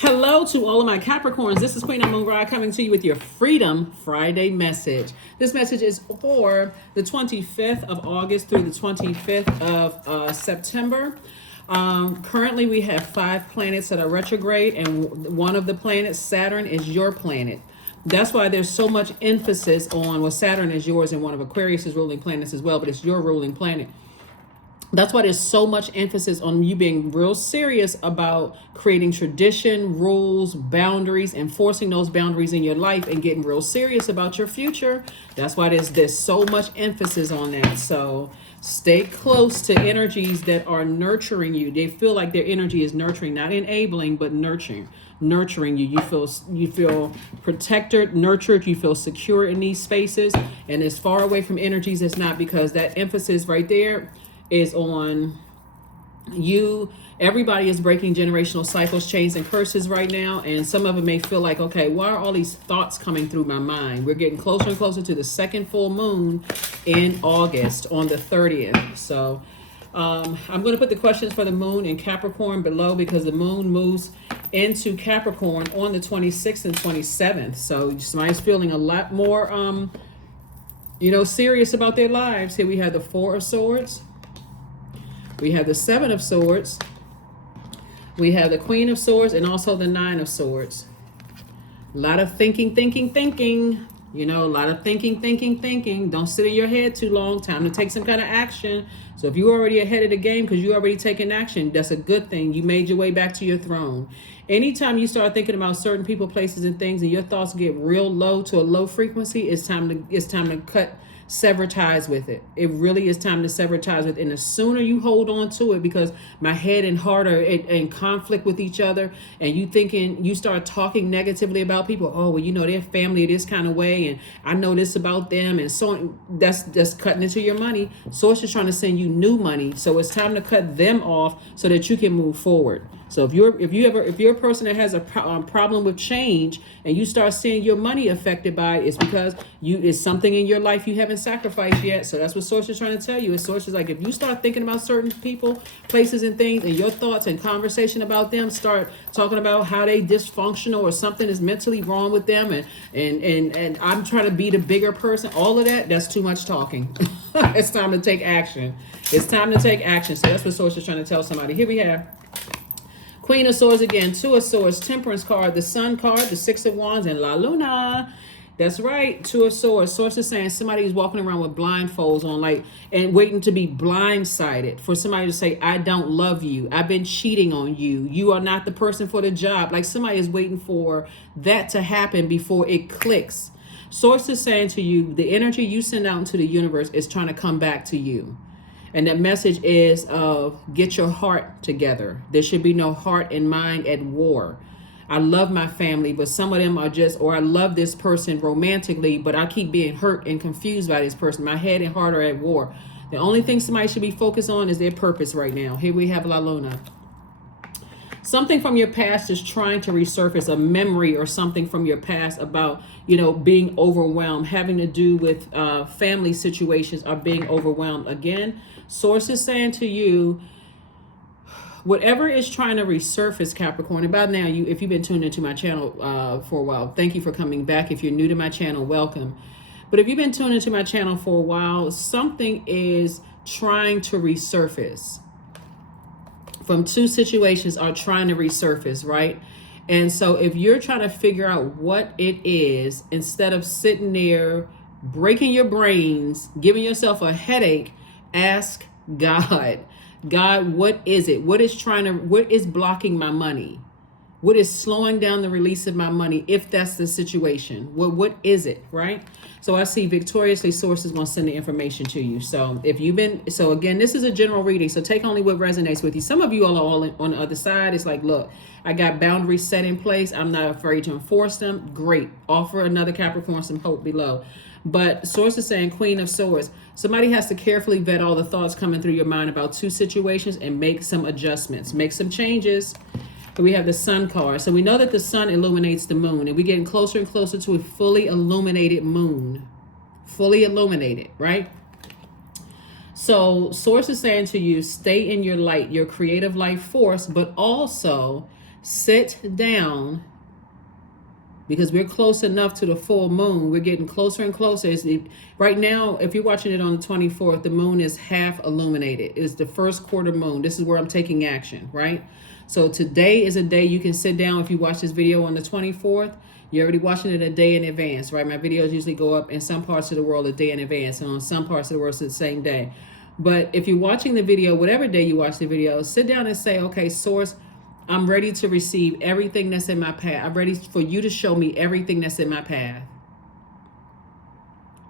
Hello to all of my Capricorns. This is Queen Amun Ra coming to you with your Freedom Friday message. This message is for the 25th of August through the 25th of September. Currently, we have 5 planets that are retrograde, and one of the planets, Saturn, is your planet. That's why there's so much emphasis on, well, Saturn is yours and one of Aquarius's ruling planets as well, but it's your ruling planet. That's why there's so much emphasis on you being real serious about creating tradition, rules, boundaries, enforcing those boundaries in your life and getting real serious about your future. That's why there's so much emphasis on that. So stay close to energies that are nurturing you. They feel like their energy is nurturing, not enabling, but nurturing you. You feel protected, nurtured, you feel secure in these spaces, and as far away from energies as not, because that emphasis right there is on you. Everybody is breaking generational cycles, chains, and curses right now, and some of it may feel like, okay, why are all these thoughts coming through my mind? We're getting closer and closer to the second full moon in August on the 30th. So I'm going to put the questions for the moon in Capricorn below, because the moon moves into Capricorn on the 26th and 27th. So somebody's feeling a lot more serious about their lives. Here we have the 4 of Swords. We have the 7 of Swords. We have the Queen of Swords and also the 9 of Swords. A lot of thinking. A lot of thinking. Don't sit in your head too long. Time to take some kind of action. So if you're already ahead of the game because you already taken action, that's a good thing. You made your way back to your throne. Anytime you start thinking about certain people, places, and things, and your thoughts get real low to a low frequency, it's time to sever ties with it. It really is time to sever ties with it. And the sooner you hold on to it, because my head and heart are in conflict with each other, and you start talking negatively about people. Oh, well, their family this kind of way, and I know this about them, and so on. That's cutting into your money. Source is trying to send you new money, so it's time to cut them off so that you can move forward. So if you're a person that has a problem with change, and you start seeing your money affected by it, it's because it's something in your life you haven't sacrificed yet. So that's what Source is trying to tell you. Source is like, if you start thinking about certain people, places, and things, and your thoughts and conversation about them start talking about how they dysfunctional or something is mentally wrong with them, and I'm trying to be the bigger person, all of that's too much talking. It's time to take action. It's time to take action. So that's what Source is trying to tell somebody. Here we have Queen of Swords again, 2 of Swords, Temperance card, the Sun card, the 6 of Wands, and La Luna. That's right, 2 of Swords. Source is saying somebody's walking around with blindfolds on, and waiting to be blindsided for somebody to say, I don't love you. I've been cheating on you. You are not the person for the job. Like somebody is waiting for that to happen before it clicks. Source is saying to you, the energy you send out into the universe is trying to come back to you. And that message is of get your heart together. There should be no heart and mind at war. I love my family, but some of them are or I love this person romantically, but I keep being hurt and confused by this person. My head and heart are at war. The only thing somebody should be focused on is their purpose right now. Here we have La Luna. Something from your past is trying to resurface, a memory or something from your past about, being overwhelmed, having to do with family situations, or being overwhelmed. Again, Source is saying to you, whatever is trying to resurface, Capricorn, and by now, if you've been tuned into my channel for a while, thank you for coming back. If you're new to my channel, welcome. But if you've been tuned into my channel for a while, something is trying to resurface. From 2 situations are trying to resurface, right? And so if you're trying to figure out what it is, instead of sitting there breaking your brains, giving yourself a headache, ask God. God, what is it? What is blocking my money? What is slowing down the release of my money, if that's the situation? What is it, right? So I see victoriously Sources going to send the information to you. So again, this is a general reading, so take only what resonates with you. Some of you all are all on the other side. It's like, look, I got boundaries set in place. I'm not afraid to enforce them. Great. Offer another Capricorn some hope below. But Source is saying Queen of Swords. Somebody has to carefully vet all the thoughts coming through your mind about 2 situations and make some adjustments, make some changes. We have the Sun card. So we know that the sun illuminates the moon, and we're getting closer and closer to a fully illuminated moon. Fully illuminated, right? So Source is saying to you, stay in your light, your creative life force, but also sit down, because we're close enough to the full moon. We're getting closer and closer. Right now, if you're watching it on the 24th, the moon is half illuminated. It's the first quarter moon. This is where I'm taking action, right? So today is a day you can sit down. If you watch this video on the 24th, you're already watching it a day in advance, right? My videos usually go up in some parts of the world a day in advance, and on some parts of the world it's the same day. But if you're watching the video, whatever day you watch the video, sit down and say, okay, Source, I'm ready to receive everything that's in my path. I'm ready for you to show me everything that's in my path.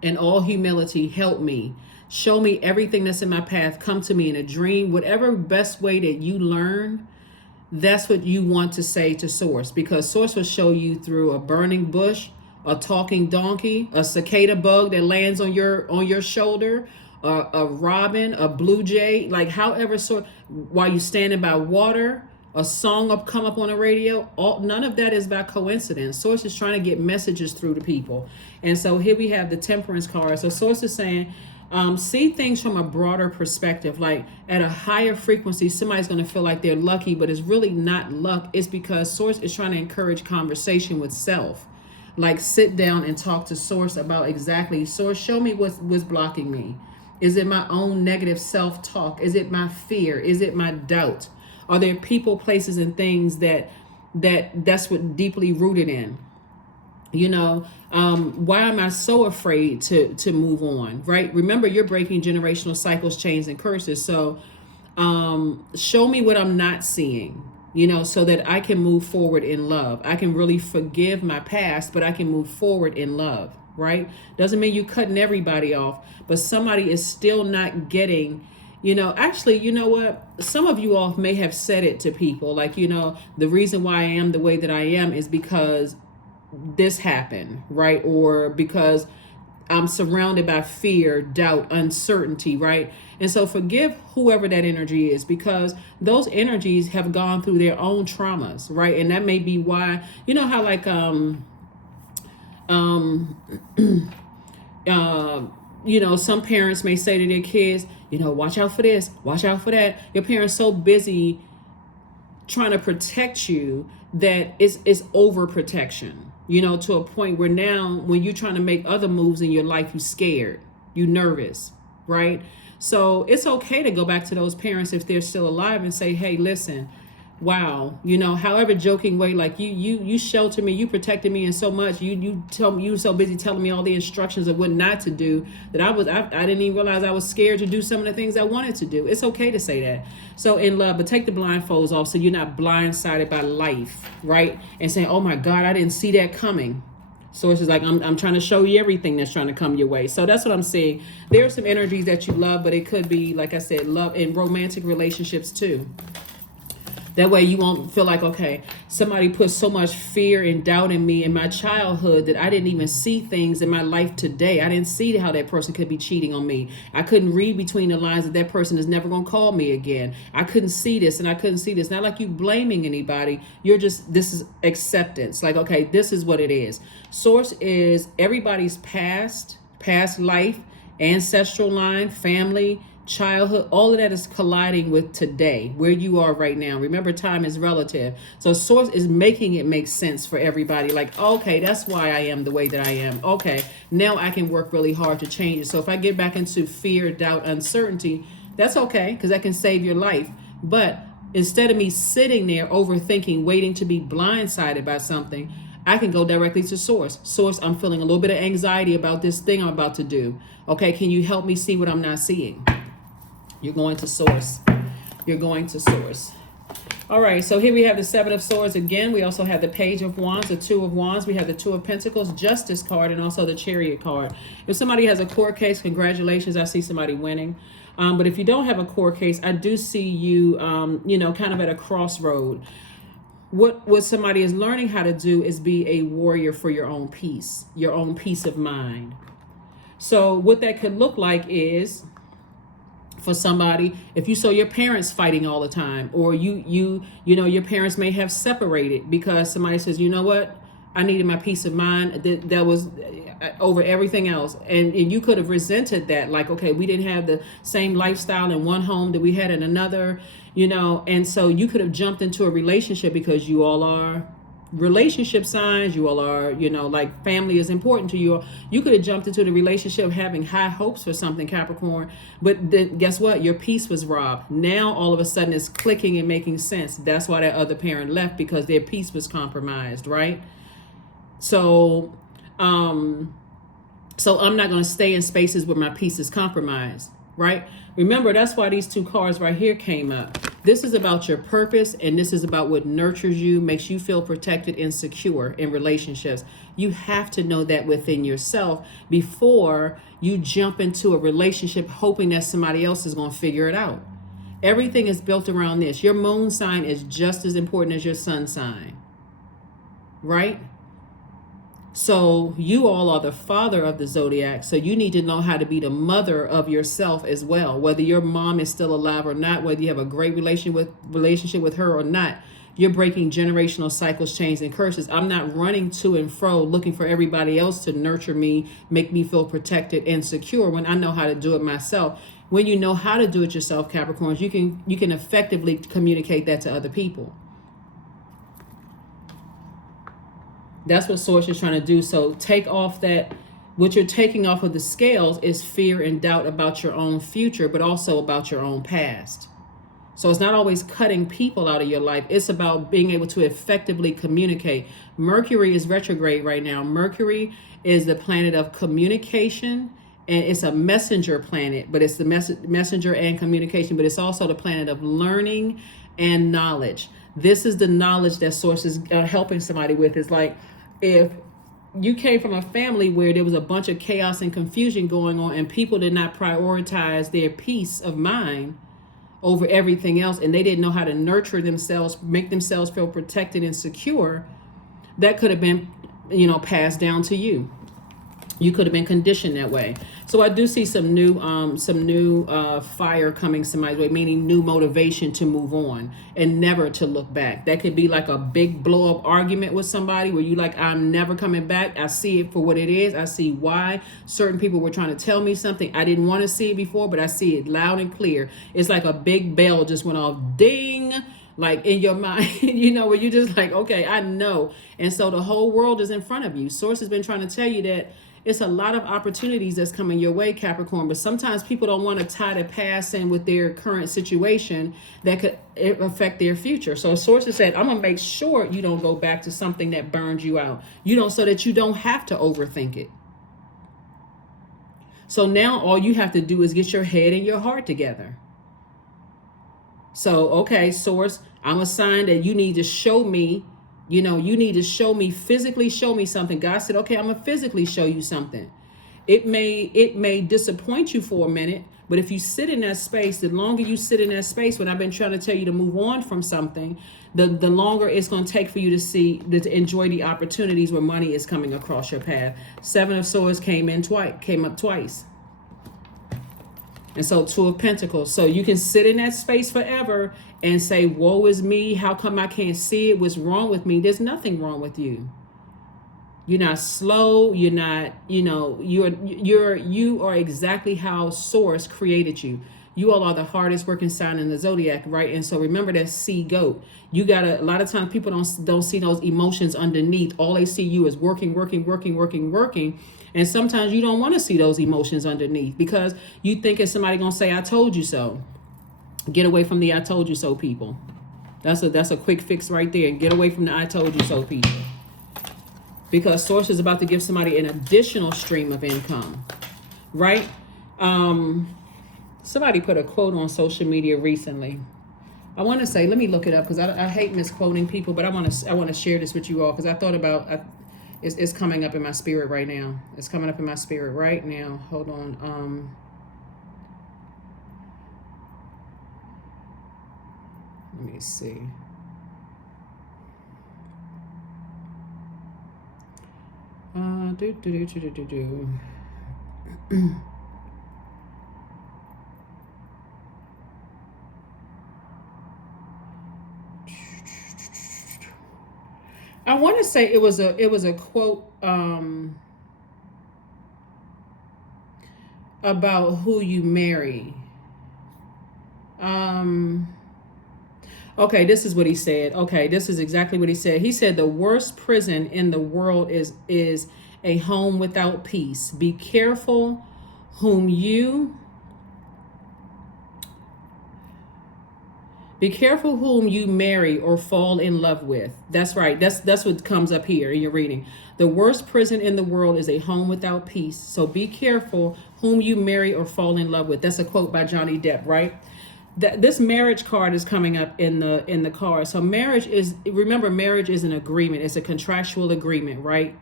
In all humility, help me. Show me everything that's in my path. Come to me in a dream. Whatever best way that you learn, that's what you want to say to Source. Because Source will show you through a burning bush, a talking donkey, a cicada bug that lands on your shoulder, a robin, a blue jay, like however while you standing by water, a song come up on the radio. None of that is by coincidence. Source is trying to get messages through to people. And so here we have the Temperance card. So Source is saying, see things from a broader perspective, like at a higher frequency. Somebody's going to feel like they're lucky, but it's really not luck. It's because Source is trying to encourage conversation with self. Like sit down and talk to Source about exactly, Source, show me what's blocking me. Is it my own negative self-talk? Is it my fear? Is it my doubt? Are there people, places, and things that's what deeply rooted in? You know, why am I so afraid to move on, right? Remember, you're breaking generational cycles, chains, and curses. So show me what I'm not seeing, you know, so that I can move forward in love. I can really forgive my past, but I can move forward in love, right? Doesn't mean you're cutting everybody off, but somebody is still not getting, you know, actually, you know what? Some of you all may have said it to people, like, you know, the reason why I am the way that I am is because this happened, right? Or because I'm surrounded by fear, doubt, uncertainty, right? And so forgive whoever that energy is, because those energies have gone through their own traumas, right? And that may be why, you know how like, you know, some parents may say to their kids, you know, watch out for this, watch out for that. Your parents so busy trying to protect you that it's overprotection, you know, to a point where now when you're trying to make other moves in your life, you're scared, you're nervous, right? So it's okay to go back to those parents if they're still alive and say, hey, listen, wow, you know, however joking way, like you sheltered me, you protected me, and so much, you told me, you were so busy telling me all the instructions of what not to do that I didn't even realize I was scared to do some of the things I wanted to do. It's okay to say that. So in love, but take the blindfolds off so you're not blindsided by life, right? And saying, oh my God, I didn't see that coming. So it's just like, I'm trying to show you everything that's trying to come your way. So that's what I'm saying. There are some energies that you love, but it could be, like I said, love in romantic relationships too. That way you won't feel like, okay, somebody put so much fear and doubt in me in my childhood that I didn't even see things in my life today. I didn't see how that person could be cheating on me. I couldn't read between the lines that that person is never going to call me again. I couldn't see this and I couldn't see this. Not like you blaming anybody. You're just, this is acceptance. Like, okay, this is what it is. Source is everybody's past life, ancestral line, family, childhood, all of that is colliding with today, where you are right now. Remember, time is relative. So Source is making it make sense for everybody. Like, okay, that's why I am the way that I am. Okay, now I can work really hard to change it. So if I get back into fear, doubt, uncertainty, that's okay, because that can save your life. But instead of me sitting there overthinking, waiting to be blindsided by something, I can go directly to Source. Source, I'm feeling a little bit of anxiety about this thing I'm about to do. Okay, can you help me see what I'm not seeing? You're going to Source. You're going to Source. All right, so here we have the Seven of Swords again. We also have the Page of Wands, the Two of Wands. We have the Two of Pentacles, Justice card, and also the Chariot card. If somebody has a court case, congratulations. I see somebody winning. But if you don't have a court case, I do see you, you know, kind of at a crossroad. What somebody is learning how to do is be a warrior for your own peace of mind. So what that could look like is, for somebody, if you saw your parents fighting all the time, or you know your parents may have separated because somebody says, you know what, I needed my peace of mind. That was over everything else. And you could have resented that. Like, okay, we didn't have the same lifestyle in one home that we had in another, you know. And so you could have jumped into a relationship because you all are relationship signs. You all are, you know, like family is important to you. You could have jumped into the relationship having high hopes for something, Capricorn. But then guess what? Your peace was robbed. Now all of a sudden it's clicking and making sense. That's why that other parent left, because their peace was compromised, right? So I'm not going to stay in spaces where my peace is compromised, right? Remember, that's why these two cards right here came up. This is about your purpose, and this is about what nurtures you, makes you feel protected and secure in relationships. You have to know that within yourself before you jump into a relationship hoping that somebody else is going to figure it out. Everything is built around this. Your moon sign is just as important as your sun sign, right? So you all are the father of the zodiac. So you need to know how to be the mother of yourself as well. Whether your mom is still alive or not, whether you have a great relationship with her or not, you're breaking generational cycles, chains, and curses. I'm not running to and fro looking for everybody else to nurture me, make me feel protected and secure when I know how to do it myself. When you know how to do it yourself, Capricorns, you can effectively communicate that to other people. That's what Source is trying to do. So take off that, what you're taking off of the scales is fear and doubt about your own future, but also about your own past. So it's not always cutting people out of your life. It's about being able to effectively communicate. Mercury is retrograde right now. Mercury is the planet of communication, and it's a messenger planet, but it's the messenger and communication, but it's also the planet of learning and knowledge. This is the knowledge that Source is helping somebody with. Is like, if you came from a family where there was a bunch of chaos and confusion going on and people did not prioritize their peace of mind over everything else, and they didn't know how to nurture themselves, make themselves feel protected and secure, that could have been, you know, passed down to you. You could have been conditioned that way. So I do see some new fire coming somebody's way, meaning new motivation to move on and never to look back. That could be like a big blow up argument with somebody where you like, I'm never coming back. I see it for what it is. I see why certain people were trying to tell me something. I didn't want to see it before, but I see it loud and clear. It's like a big bell just went off, ding, like in your mind, you know, where you just like, okay, I know. And so the whole world is in front of you. Source has been trying to tell you that it's a lot of opportunities that's coming your way, Capricorn, but sometimes people don't want to tie the past in with their current situation that could affect their future. So Source said, I'm going to make sure you don't go back to something that burns you out. You don't, so that you don't have to overthink it. So now all you have to do is get your head and your heart together. So, okay, Source, I'm a sign that you need to show me. You know, you need to show me, physically show me something. God said, okay, I'm going to physically show you something. It may disappoint you for a minute, but if you sit in that space, the longer you sit in that space, when I've been trying to tell you to move on from something, the longer it's going to take for you to enjoy the opportunities where money is coming across your path. 7 of Swords came up twice. And so 2 of Pentacles. So you can sit in that space forever and say, woe is me. How come I can't see it? What's wrong with me? There's nothing wrong with you. You're not slow. You're not, you know, you are exactly how Source created you. You all are the hardest working sign in the zodiac, right? And so remember that sea goat. You gotta, a lot of times people don't see those emotions underneath. All they see you is working. And sometimes you don't want to see those emotions underneath because you think it's somebody gonna say, I told you so. Get away from the I told you so people. That's a quick fix right there. Get away from the I told you so people. Because Source is about to give somebody an additional stream of income, right? Somebody put a quote on social media recently. I want to say, let me look it up because I hate misquoting people, but I want to share this with you all because I thought about it's coming up in my spirit right now. It's coming up in my spirit right now. Hold on. Let me see. I want to say it was a quote about who you marry. Okay, this is what he said. Okay, this is exactly what he said. He said the worst prison in the world is a home without peace. Be careful whom you Be careful whom you marry or fall in love with. That's right. That's what comes up here in your reading. The worst prison in the world is a home without peace. So be careful whom you marry or fall in love with. That's a quote by Johnny Depp, right? This marriage card is coming up in the card. So marriage is, remember, marriage is an agreement. It's a contractual agreement, right?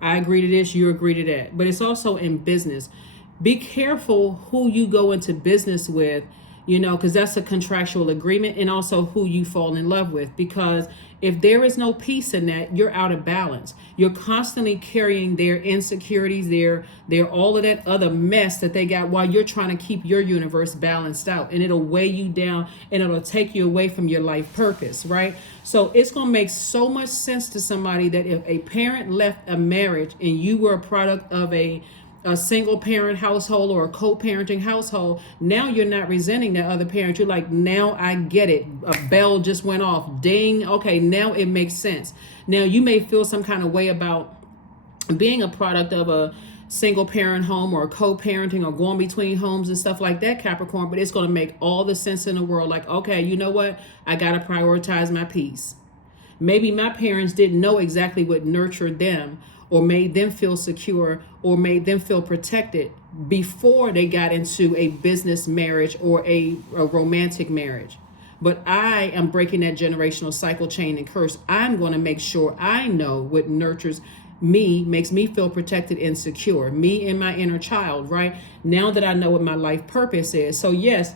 I agree to this, you agree to that. But it's also in business. Be careful who you go into business with, because that's a contractual agreement, and also who you fall in love with. Because if there is no peace in that, you're out of balance. You're constantly carrying their insecurities, their all of that other mess that they got, while you're trying to keep your universe balanced out, and it'll weigh you down and it'll take you away from your life purpose, right? So it's going to make so much sense to somebody that if a parent left a marriage and you were a product of a single parent household or a co-parenting household, now you're not resenting that other parent. You're like, now I get it. A bell just went off. Ding. Okay, now it makes sense. Now you may feel some kind of way about being a product of a single parent home or co-parenting or going between homes and stuff like that, Capricorn, but it's going to make all the sense in the world. Like, okay, you know what? I got to prioritize my peace. Maybe my parents didn't know exactly what nurtured them or made them feel secure or made them feel protected before they got into a business marriage or a romantic marriage. But I am breaking that generational cycle, chain, and curse. I'm going to make sure I know what nurtures me, makes me feel protected and secure, me and my inner child, right? Now that I know what my life purpose is. So yes,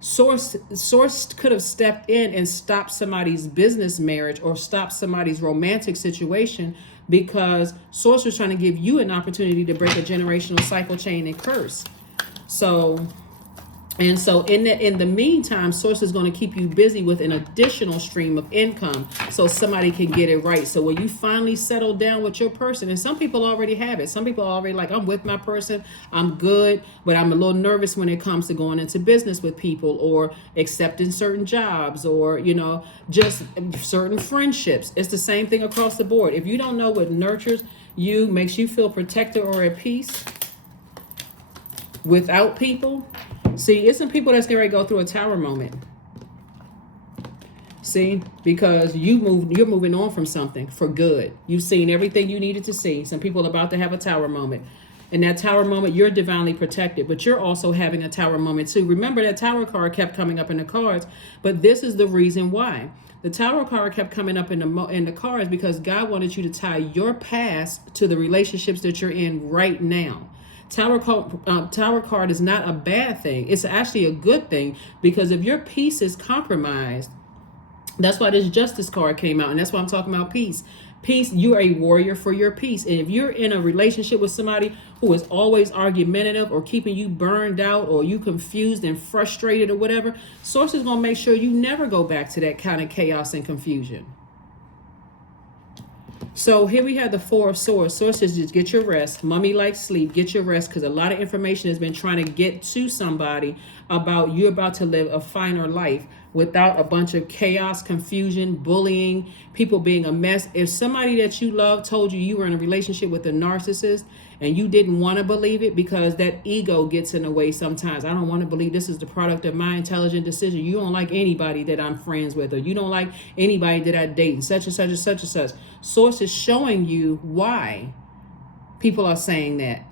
Source could have stepped in and stopped somebody's business marriage or stopped somebody's romantic situation, because Source was trying to give you an opportunity to break a generational cycle, chain, and curse. So in the meantime, Source is going to keep you busy with an additional stream of income so somebody can get it right. So when you finally settle down with your person, and some people already have it. Some people are already like, I'm with my person, I'm good, but I'm a little nervous when it comes to going into business with people or accepting certain jobs or, just certain friendships. It's the same thing across the board. If you don't know what nurtures you, makes you feel protected or at peace without people, see, it's some people that's getting ready to go through a tower moment. See, because you're moving on from something for good. You've seen everything you needed to see. Some people are about to have a tower moment. In that tower moment, you're divinely protected, but you're also having a tower moment too. Remember, that tower card kept coming up in the cards, but this is the reason why. The tower card kept coming up in the cards because God wanted you to tie your past to the relationships that you're in right now. Tower card is not a bad thing. It's actually a good thing, because if your peace is compromised, that's why this justice card came out. And that's why I'm talking about peace. Peace, you're a warrior for your peace. And if you're in a relationship with somebody who is always argumentative or keeping you burned out or you confused and frustrated or whatever, Source is going to make sure you never go back to that kind of chaos and confusion. So here we have the Four of Swords. Source says just get your rest. Mummy likes sleep. Get your rest, because a lot of information has been trying to get to somebody about you about to live a finer life without a bunch of chaos, confusion, bullying, people being a mess. If somebody that you love told you were in a relationship with a narcissist and you didn't want to believe it because that ego gets in the way sometimes. I don't want to believe this is the product of my intelligent decision. You don't like anybody that I'm friends with, or you don't like anybody that I date, and such and such and such and such. Source is showing you why people are saying that.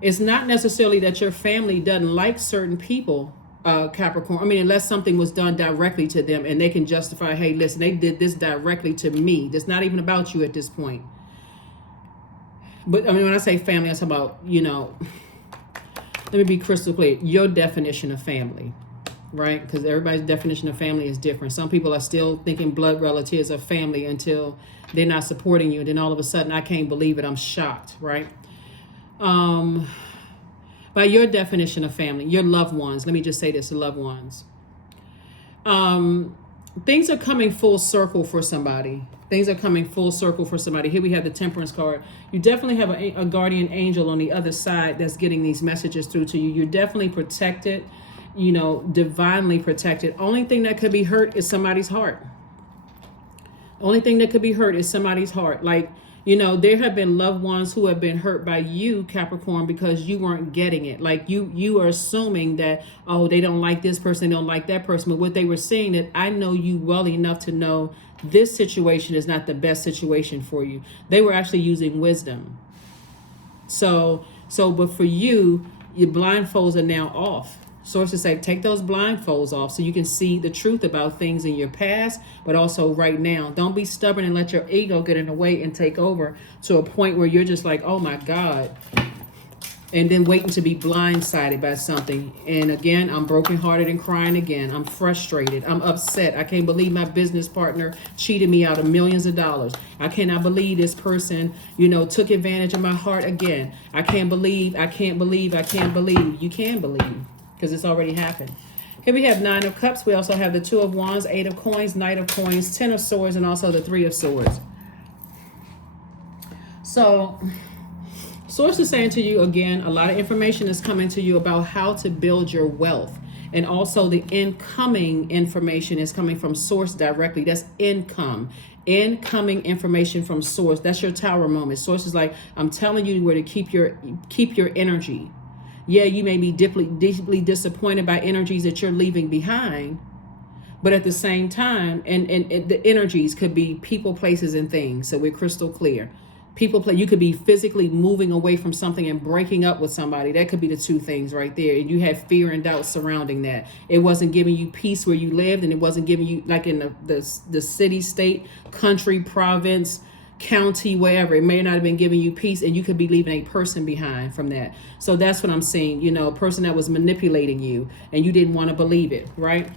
It's not necessarily that your family doesn't like certain people, Capricorn. I mean, unless something was done directly to them and they can justify, hey, listen, they did this directly to me. That's not even about you at this point. But I mean, when I say family, I'm talking about, let me be crystal clear, your definition of family, right? Because everybody's definition of family is different. Some people are still thinking blood relatives are family until they're not supporting you. And then all of a sudden, I can't believe it. I'm shocked, right? By your definition of family, your loved ones, let me just say this, loved ones. things are coming full circle for somebody. Things are coming full circle for somebody. Here we have the Temperance card. You definitely have a guardian angel on the other side that's getting these messages through to you. You're definitely protected, you know, divinely protected. Only thing that could be hurt is somebody's heart. Only thing that could be hurt is somebody's heart. Like, you know, there have been loved ones who have been hurt by you, Capricorn, because you weren't getting it. Like you are assuming that, oh, they don't like this person, they don't like that person. But what they were saying, that I know you well enough to know this situation is not the best situation for you. They were actually using wisdom. But for you, your blindfolds are now off. Sources say take those blindfolds off so you can see the truth about things in your past, but also right now. Don't be stubborn and let your ego get in the way and take over to a point where you're just like, oh my God. And then waiting to be blindsided by something. And again, I'm brokenhearted and crying again. I'm frustrated. I'm upset. I can't believe my business partner cheated me out of millions of dollars. I cannot believe this person, you know, took advantage of my heart again. I can't believe. You can believe, because it's already happened. Here we have 9 of Cups. We also have the 2 of Wands, 8 of Coins, Knight of Coins, 10 of Swords, and also the 3 of Swords. So Source is saying to you again, a lot of information is coming to you about how to build your wealth. And also the incoming information is coming from Source directly. That's incoming information from Source. That's your Tower moment. Source is like, I'm telling you where to keep your energy. Yeah, you may be deeply disappointed by energies that you're leaving behind. But at the same time, and the energies could be people, places, and things. So we're crystal clear. You could be physically moving away from something and breaking up with somebody. That could be the 2 things right there. And you had fear and doubt surrounding that. It wasn't giving you peace where you lived, and it wasn't giving you, like in the city, state, country, province, county, wherever. It may not have been giving you peace, and you could be leaving a person behind from that. So that's what I'm seeing. You know, a person that was manipulating you and you didn't want to believe it, right?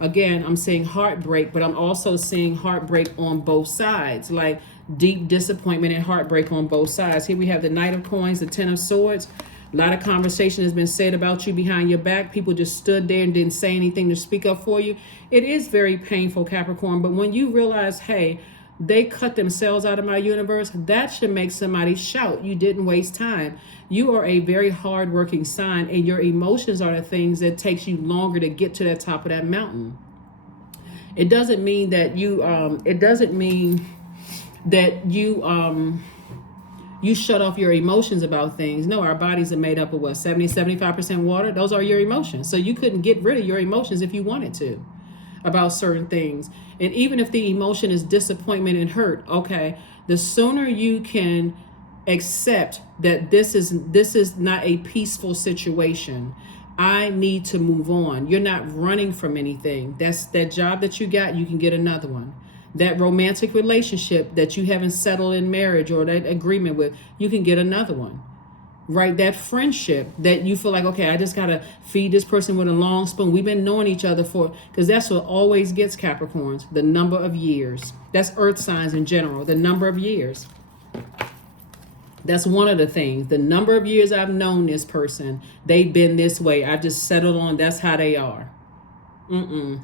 Again, I'm seeing heartbreak, but I'm also seeing heartbreak on both sides, like deep disappointment and heartbreak on both sides. Here we have the Knight of Coins, the 10 of Swords. A lot of conversation has been said about you behind your back. People just stood there and didn't say anything to speak up for you. It is very painful, Capricorn, but when you realize, hey, they cut themselves out of my universe, that should make somebody shout. You didn't waste time. You are a very hardworking sign, and your emotions are the things that takes you longer to get to the top of that mountain. It doesn't mean that you you shut off your emotions about things. No, our bodies are made up of what, 75% water? Those are your emotions. So you couldn't get rid of your emotions if you wanted to about certain things. And even if the emotion is disappointment and hurt, okay, the sooner you can accept that this is not a peaceful situation, I need to move on. You're not running from anything. That's that job that you got, you can get another one. That romantic relationship that you haven't settled in marriage or that agreement with, you can get another one. Right? That friendship that you feel like, okay, I just got to feed this person with a long spoon. We've been knowing each other because that's what always gets Capricorns, the number of years. That's earth signs in general, the number of years. That's one of the things. The number of years I've known this person, they've been this way. I've just settled on that's how they are.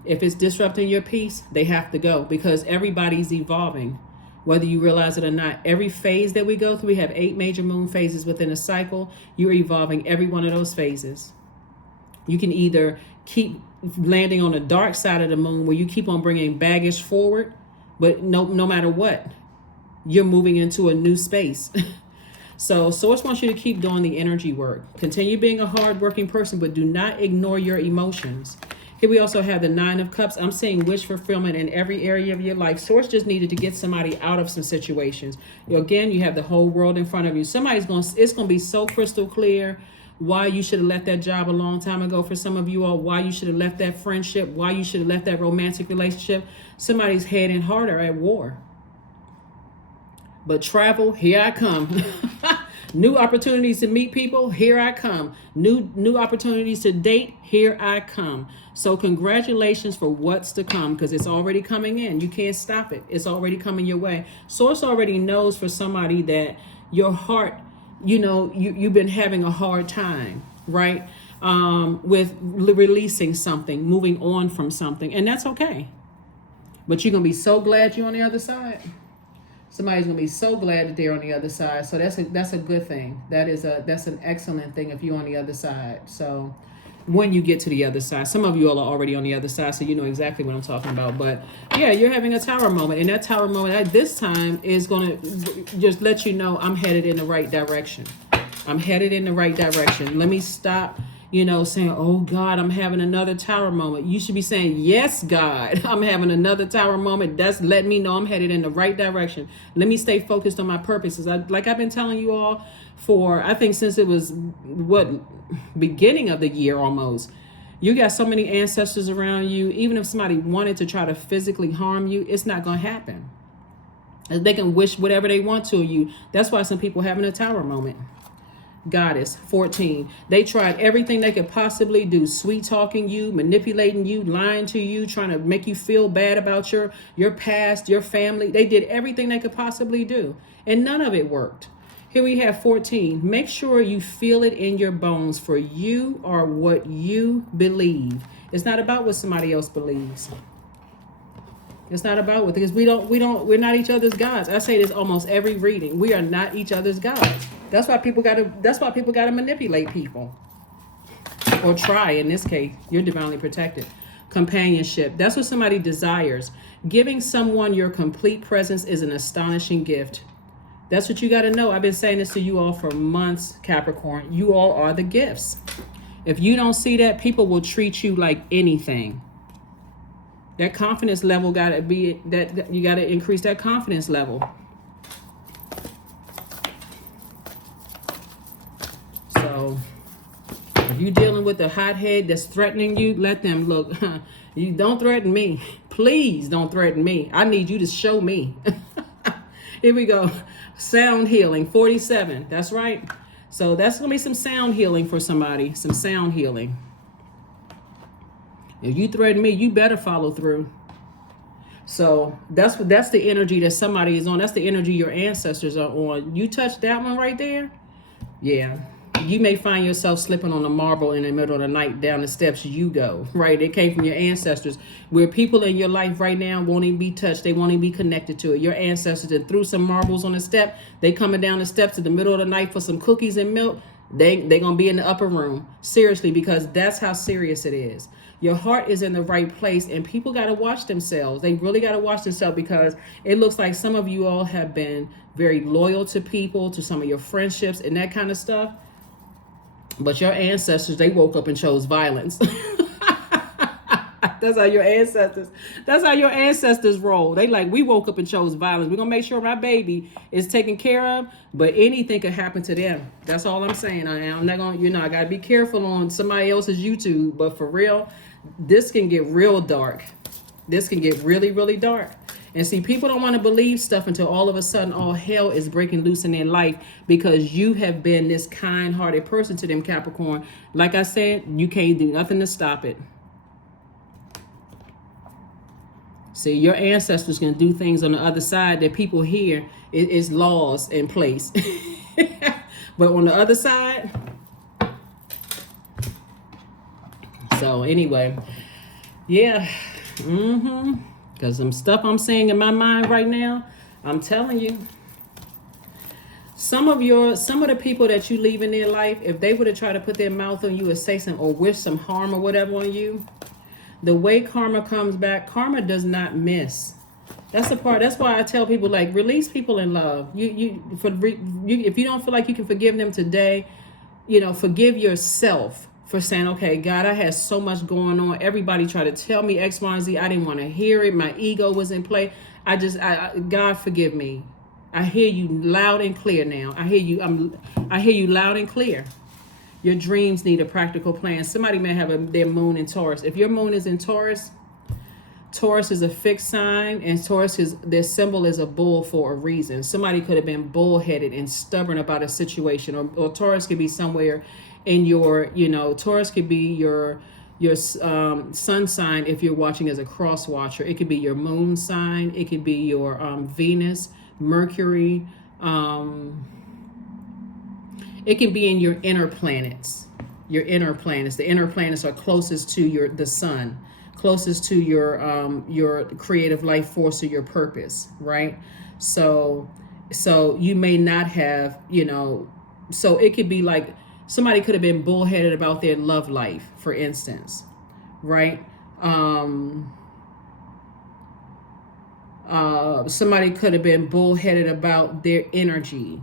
If it's disrupting your peace, they have to go because everybody's evolving. Whether you realize it or not, every phase that we go through, we have 8 major moon phases within a cycle. You're evolving every one of those phases. You can either keep landing on the dark side of the moon where you keep on bringing baggage forward, but no matter what, you're moving into a new space. So Source wants you to keep doing the energy work. Continue being a hardworking person, but do not ignore your emotions. Here we also have the 9 of Cups. I'm seeing wish fulfillment in every area of your life. Source just needed to get somebody out of some situations. Again, you have the whole world in front of you. It's going to be so crystal clear why you should have left that job a long time ago for some of you all, why you should have left that friendship, why you should have left that romantic relationship. Somebody's heading harder at war. But travel, here I come. New opportunities to meet people, here I come. New opportunities to date, here I come. So congratulations for what's to come, because it's already coming in. You can't stop it. It's already coming your way. Source already knows for somebody that your heart, you've been having a hard time, right? With releasing something, moving on from something, and that's okay. But you're going to be so glad you're on the other side. Somebody's going to be so glad that they're on the other side. So that's a good thing. That's an excellent thing if you're on the other side. So when you get to the other side, some of you all are already on the other side, so you know exactly what I'm talking about. But yeah, you're having a tower moment, and that tower moment at this time is going to just let you know I'm headed in the right direction. I'm headed in the right direction. Let me stop, saying, oh God, I'm having another tower moment. You should be saying, yes, God, I'm having another tower moment. That's letting me know I'm headed in the right direction. Let me stay focused on my purposes. Like I've been telling you all for, I think since it was beginning of the year almost. You got so many ancestors around you. Even if somebody wanted to try to physically harm you, it's not going to happen. They can wish whatever they want to you. That's why some people having a tower moment. Goddess, 14. They tried everything they could possibly do. Sweet talking you, manipulating you, lying to you, trying to make you feel bad about your past, your family. They did everything they could possibly do. And none of it worked. Here we have 14. Make sure you feel it in your bones, for you are what you believe. It's not about what somebody else believes. It's not about what, because we're not each other's gods. I say this almost every reading. We are not each other's gods. That's why people gotta manipulate people. Or try, in this case. You're divinely protected. Companionship. That's what somebody desires. Giving someone your complete presence is an astonishing gift. That's what you got to know. I've been saying this to you all for months, Capricorn. You all are the gifts. If you don't see that, people will treat you like anything. That confidence level got to be, that you got to increase that confidence level. So if you're dealing with a hothead that's threatening you, let them look. You don't threaten me. Please don't threaten me. I need you to show me. Here we go. Sound healing, 47. That's right. So that's going to be some sound healing for somebody. Some sound healing. If you threaten me, you better follow through. So that's the energy that somebody is on. That's the energy your ancestors are on. You touch that one right there? Yeah. You may find yourself slipping on a marble in the middle of the night down the steps you go, right? It came from your ancestors. Where people in your life right now won't even be touched. They won't even be connected to it. Your ancestors that threw some marbles on the step, they coming down the steps in the middle of the night for some cookies and milk. They going to be in the upper room. Seriously, because that's how serious it is. Your heart is in the right place, and people got to watch themselves. They really got to watch themselves, because it looks like some of you all have been very loyal to people, to some of your friendships and that kind of stuff. But your ancestors, they woke up and chose violence. That's how your ancestors roll. They like, we woke up and chose violence. We're going to make sure my baby is taken care of, but anything could happen to them. That's all I'm saying. I'm not going to, I got to be careful on somebody else's YouTube, but for real, this can get real dark. This can get really, really dark. And see, people don't want to believe stuff until all of a sudden all hell is breaking loose in their life, because you have been this kind-hearted person to them, Capricorn. Like I said, you can't do nothing to stop it. See, your ancestors can do things on the other side that people hear is laws in place. But on the other side. So anyway, yeah. Because some stuff I'm saying in my mind right now, I'm telling you, some of the people that you leave in their life, if they were to try to put their mouth on you or say something or wish some harm or whatever on you, the way karma comes back, karma does not miss. That's the part. That's why I tell people, like, release people in love. If you don't feel like you can forgive them today, forgive yourself for saying, okay, God, I had so much going on. Everybody tried to tell me X, Y, and Z. I didn't want to hear it. My ego was in play. God, forgive me. I hear you loud and clear now. I hear you loud and clear. Your dreams need a practical plan. Somebody may have their moon in Taurus. If your moon is in Taurus, Taurus is a fixed sign, and their symbol is a bull for a reason. Somebody could have been bullheaded and stubborn about a situation, or Taurus could be somewhere in your, Taurus could be your sun sign if you're watching as a cross watcher. It could be your moon sign. It could be your Venus, Mercury. It can be in your inner planets. The inner planets are closest to the sun, closest to your creative life force or your purpose, right? So you may not have, so it could be like somebody could have been bullheaded about their love life, for instance, right? Somebody could have been bullheaded about their energy.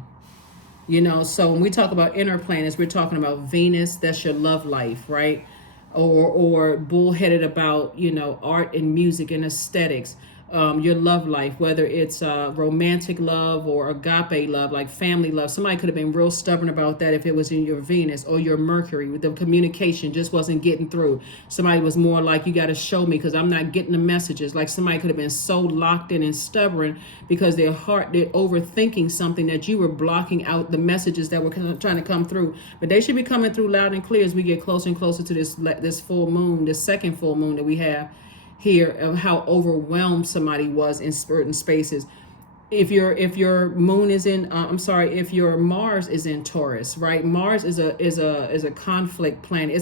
So when we talk about inner planets, we're talking about Venus, that's your love life, right? Or bullheaded about, art and music and aesthetics, your love life, whether it's romantic love or agape love, like family love. Somebody could have been real stubborn about that if it was in your Venus or your Mercury. The communication just wasn't getting through. Somebody was more like, you got to show me because I'm not getting the messages. Like somebody could have been so locked in and stubborn because they're overthinking something that you were blocking out the messages that were trying to come through. But they should be coming through loud and clear as we get closer and closer to this full moon, this second full moon that we have here, of how overwhelmed somebody was in certain spaces. If your moon is in if your Mars is in Taurus, right? Mars is a conflict planet.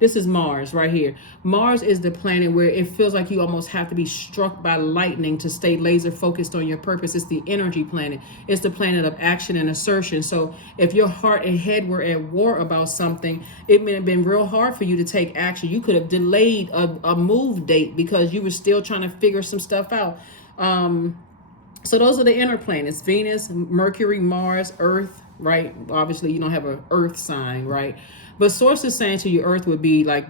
This is Mars right here. Mars is the planet where it feels like you almost have to be struck by lightning to stay laser focused on your purpose. It's the energy planet. It's the planet of action and assertion. So if your heart and head were at war about something, it may have been real hard for you to take action. You could have delayed a move date because you were still trying to figure some stuff out. So those are the inner planets: Venus, Mercury, Mars, Earth, right? Obviously, you don't have an Earth sign, right? But source is saying to you, Earth would be like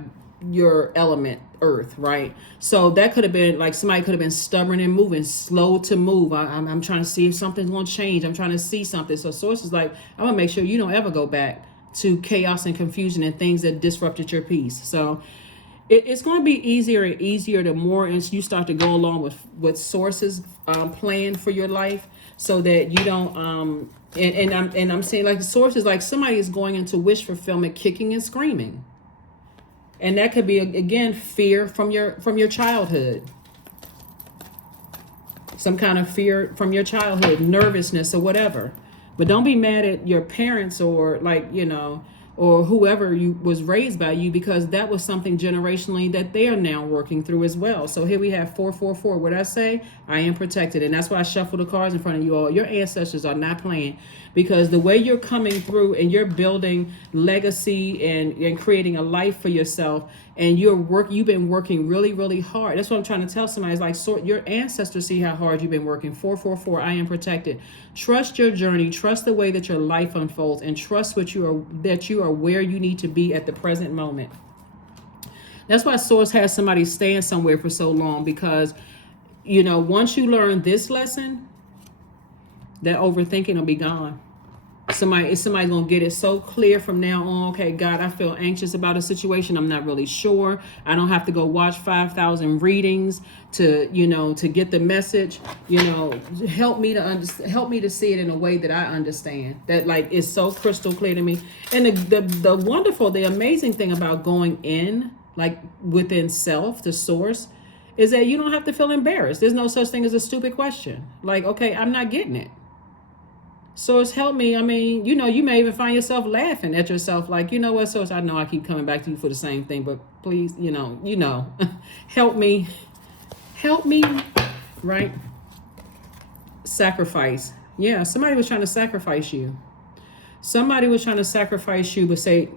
your element, Earth, right? So that could have been like somebody could have been stubborn and moving, slow to move. I'm trying to see if something's going to change. I'm trying to see something. So source is like, I'm going to make sure you don't ever go back to chaos and confusion and things that disrupted your peace. So it's going to be easier and easier the more you start to go along with sources plan for your life, so that you don't I'm saying like the source is like somebody is going into wish fulfillment kicking and screaming, and that could be again fear from your childhood, some kind of fear from your childhood, nervousness or whatever. But don't be mad at your parents or or whoever you was raised by you, because that was something generationally that they are now working through as well. So here we have 444. What I say? I am protected. And that's why I shuffle the cards in front of you all. Your ancestors are not playing, because the way you're coming through and you're building legacy and creating a life for yourself, and you've been working really, really hard. That's what I'm trying to tell somebody. It's like, your ancestors see how hard you've been working. 444, I am protected. Trust your journey. Trust the way that your life unfolds, and trust that you are where you need to be at the present moment. That's why Source has somebody staying somewhere for so long, because once you learn this lesson, that overthinking will be gone. Somebody's gonna get it so clear from now on. Okay, God, I feel anxious about a situation. I'm not really sure. I don't have to go watch 5,000 readings to get the message. Help me to see it in a way that I understand. That like is so crystal clear to me. And the wonderful, the amazing thing about going in, like within self, the source, is that you don't have to feel embarrassed. There's no such thing as a stupid question. Like, okay, I'm not getting it. Source, help me. I mean, you may even find yourself laughing at yourself, like, what, Source, I know I keep coming back to you for the same thing, but please, help me, right? Sacrifice. Yeah, somebody was trying to sacrifice you. Somebody was trying to sacrifice you, but say,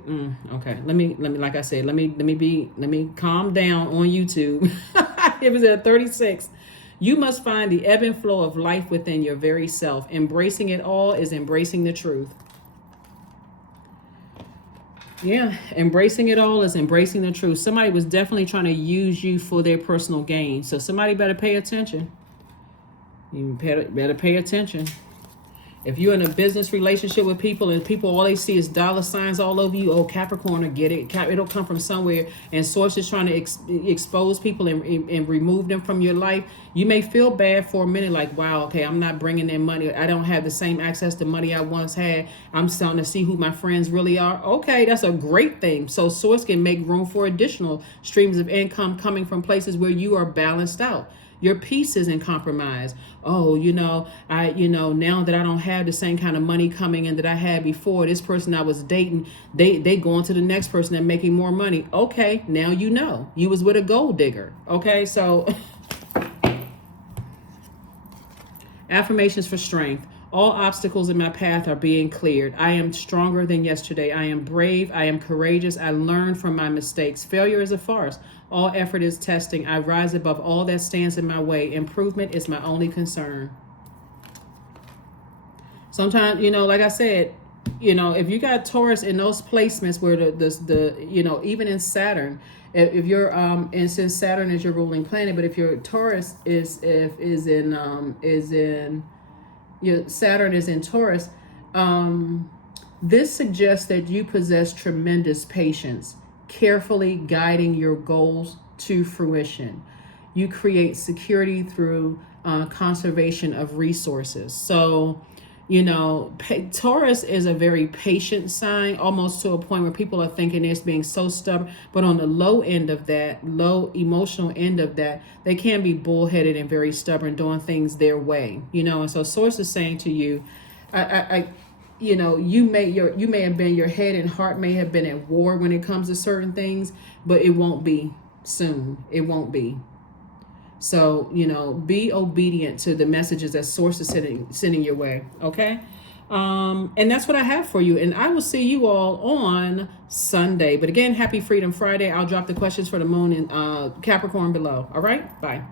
okay, let me, like I said, let me calm down on YouTube. It was at 36. You must find the ebb and flow of life within your very self. Embracing it all is embracing the truth. Yeah, embracing it all is embracing the truth. Somebody was definitely trying to use you for their personal gain. So somebody better pay attention. You better pay attention. If you're in a business relationship with people and people, all they see is dollar signs all over you, Capricorn will get it. It'll come from somewhere, and Source is trying to expose people and remove them from your life. You may feel bad for a minute, like, wow, okay, I'm not bringing in money. I don't have the same access to money I once had. I'm starting to see who my friends really are. Okay, that's a great thing. So Source can make room for additional streams of income coming from places where you are balanced out. Your peace isn't compromised. Oh, now that I don't have the same kind of money coming in that I had before, this person I was dating, they going to the next person and making more money. Okay, now you was with a gold digger. Okay, so affirmations for strength. All obstacles in my path are being cleared. I am stronger than yesterday. I am brave. I am courageous. I learn from my mistakes. Failure is a farce. All effort is testing. I rise above all that stands in my way. Improvement is my only concern. Sometimes, like I said, if you got Taurus in those placements where the even in Saturn, if you're and since Saturn is your ruling planet, but if your Taurus is in your Saturn is in Taurus, this suggests that you possess tremendous patience, carefully guiding your goals to fruition. You create security through conservation of resources. So, Taurus is a very patient sign, almost to a point where people are thinking it's being so stubborn. But on the low end of that, low emotional end of that, they can be bullheaded and very stubborn, doing things their way. And so Source is saying to you, you may have been, your head and heart may have been at war when it comes to certain things, but it won't be soon. It won't be. So, be obedient to the messages that Source is sending your way. Okay. And that's what I have for you. And I will see you all on Sunday. But again, happy Freedom Friday. I'll drop the questions for the moon in Capricorn below. All right. Bye.